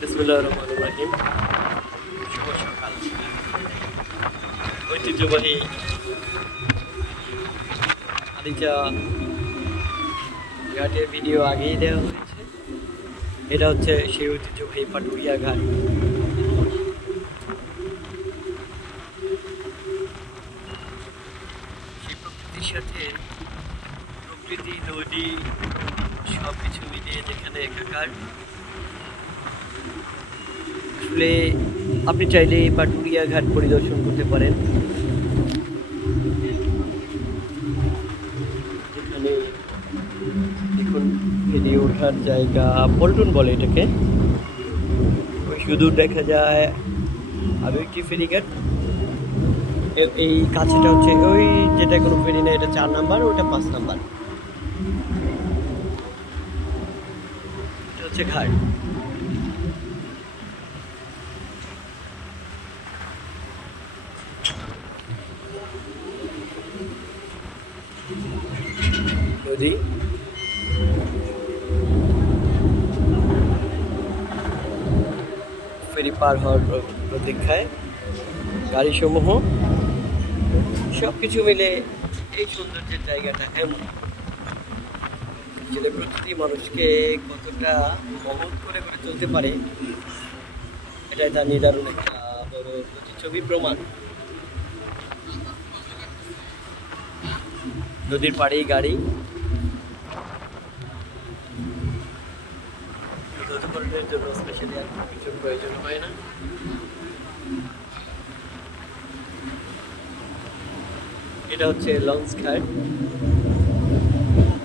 বিসমিল্লাহির রহমানির রহিম। শুভ সকাল। ঐতিহ্যবাহী আরিচা ঘাটের ভিডিও আগেই দেওয়া হয়েছে। এটা হচ্ছে সেই ঐতিহ্যবাহী পাটুরিয়া ঘাট। সেই প্রকৃতির সাথে প্রকৃতি, নদী সব কিছু মিলিয়ে যেখানে একাকার। আসলে আপনি চাইলে পাটুরিয়া ঘাট পরিদর্শন করতে পারেন, যেখানে দেখুন ফেরি ওঠার জায়গা, পল্টন বলে এটাকে। ওই সুদূর দেখা যায় আরও একটি ফেরিঘাট। এই কাছেটা হচ্ছে ওই যেটা কোনো ফেরি না, এটা 4 নাম্বার, ওটা 5 নাম্বার। এটা হচ্ছে ঘাট। নদী ফেরি পার হওয়ার প্রতীক্ষায় গাড়িসমূহ, সব কিছু মিলে এই সৌন্দর্যের জায়গাটা এমন আসলে প্রকৃতি মানুষকে কতটা মহৎ করে করে চলতে পারে, এটাই তার নিদারুণ একটা বড় প্রতিচ্ছবি, প্রমাণ। নদীর পাড়েই গাড়ি, ধৌতকরণের জন্য স্পেশালি আর কিছুর প্রয়োজন হয় না। এটা হচ্ছে লঞ্চ ঘাট,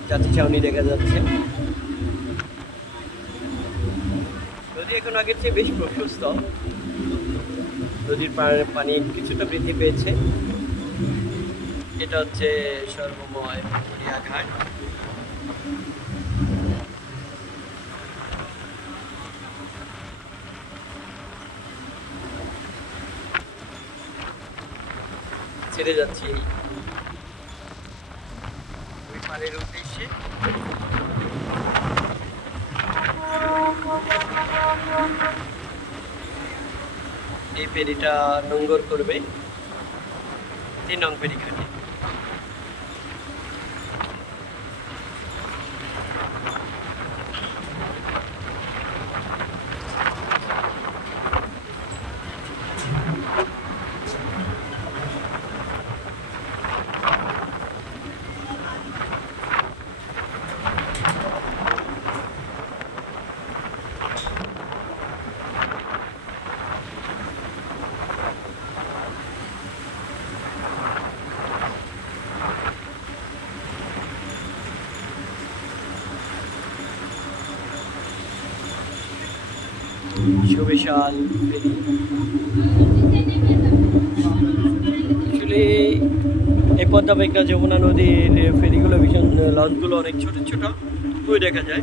যাত্রী ছাউনি দেখা যাচ্ছে। নদী এখন আগের চেয়ে বেশ প্রশস্ত, নদীর পানি কিছুটা বৃদ্ধি পেয়েছে। এটা হচ্ছে সর্বময় পাটুরিয়া ঘাট। ছেড়ে যাচ্ছি ওই পাড়ের উদ্দেশ্যে। এই ফেরিটা নোঙ্গর করবে 3 নং ফেরিঘাটে। সুবিশাল ফেরি। আসলে এই পদ্মা মেঘনা যমুনা নদীর ফেরিগুলো ভীষণ, লঞ্চগুলো অনেক ছোট ছোট ওই দেখা যায়।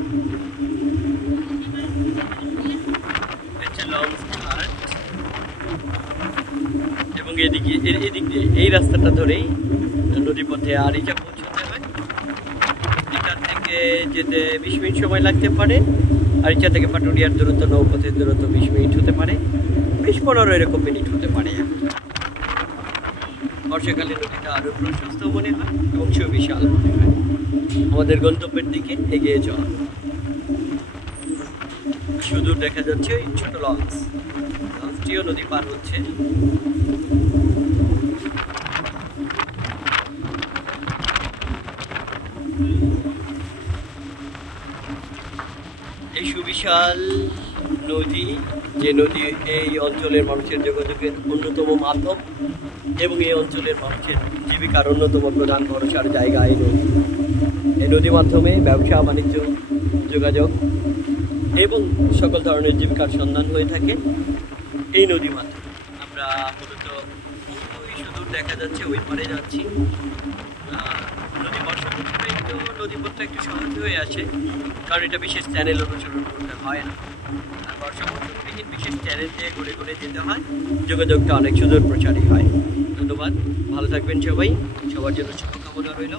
লঞ্চ ঘাট, এবং এদিক দিয়ে এই রাস্তাটা ধরেই নদীপথে আরিচা পৌঁছতে হয়। এখান থেকে যেতে 20 মিনিট সময় লাগতে পারে। আরিচা থেকে পাটুরিয়ার দূরত্ব, নৌপথের দূরত্ব 20 মিনিট হতে পারে, 20-15 এরকম মিনিট হতে পারে। বর্ষাকালে নদীটা আরও প্রশস্ত মনে হয় এবং সুবিশাল মনে হয়। আমাদের গন্তব্যের দিকে এগিয়ে যাওয়া। সুদূর দেখা যাচ্ছে ওই ছোট লঞ্চটিও নদী পার হচ্ছে। এই সুবিশাল নদী, যে নদী এই অঞ্চলের মানুষের যোগাযোগের অন্যতম মাধ্যম এবং এই অঞ্চলের মানুষের জীবিকার অন্যতম প্রধান ভরসার জায়গা এই নদী। এই নদী মাধ্যমে ব্যবসা বাণিজ্য, যোগাযোগ এবং সকল ধরনের জীবিকার সন্ধান হয়ে থাকে এই নদী মাধ্যমে। আমরা মূলত ওই সুদূর দেখা যাচ্ছে ওই পারে যাচ্ছি। নদী বর্ষা মৌসুমে একটু নদীপথটা একটু সহজ হয়ে আসে, কারণ এটা বিশেষ চ্যানেল অনুসরণ করতে হয় না। আর বর্ষা মৌসুমে বিশেষ চ্যানেল দিয়ে ঘুরে ঘুরে যেতে হয়, যোগাযোগটা অনেক সুদূর প্রচারী হয়। ধন্যবাদ, ভালো থাকবেন সবাই, সবার জন্য শুভকামনা রইল।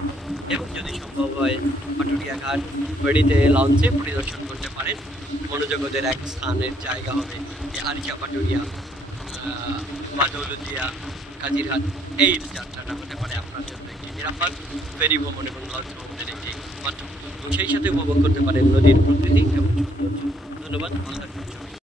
এবং যদি সম্ভব হয় পাটুরিয়া ঘাট ফেরিতে লঞ্চে পরিদর্শন করতে পারেন। মনোজগতের এক স্থানের জায়গা হবে এই আরিচা পাটুরিয়া বা দৌলতদিয়া কাজিরহাট। এই যাত্রাটা হতে পারে আপনার জন্য একটি নিরাপদ ফেরি ভ্রমণ এবং লঞ্চ ভ্রমণের একটি মাধ্যম, এবং সেই সাথে উপভোগ করতে পারেন নদীর প্রকৃতি এবং সৌন্দর্য। ধন্যবাদ। ভালো থাকবেন।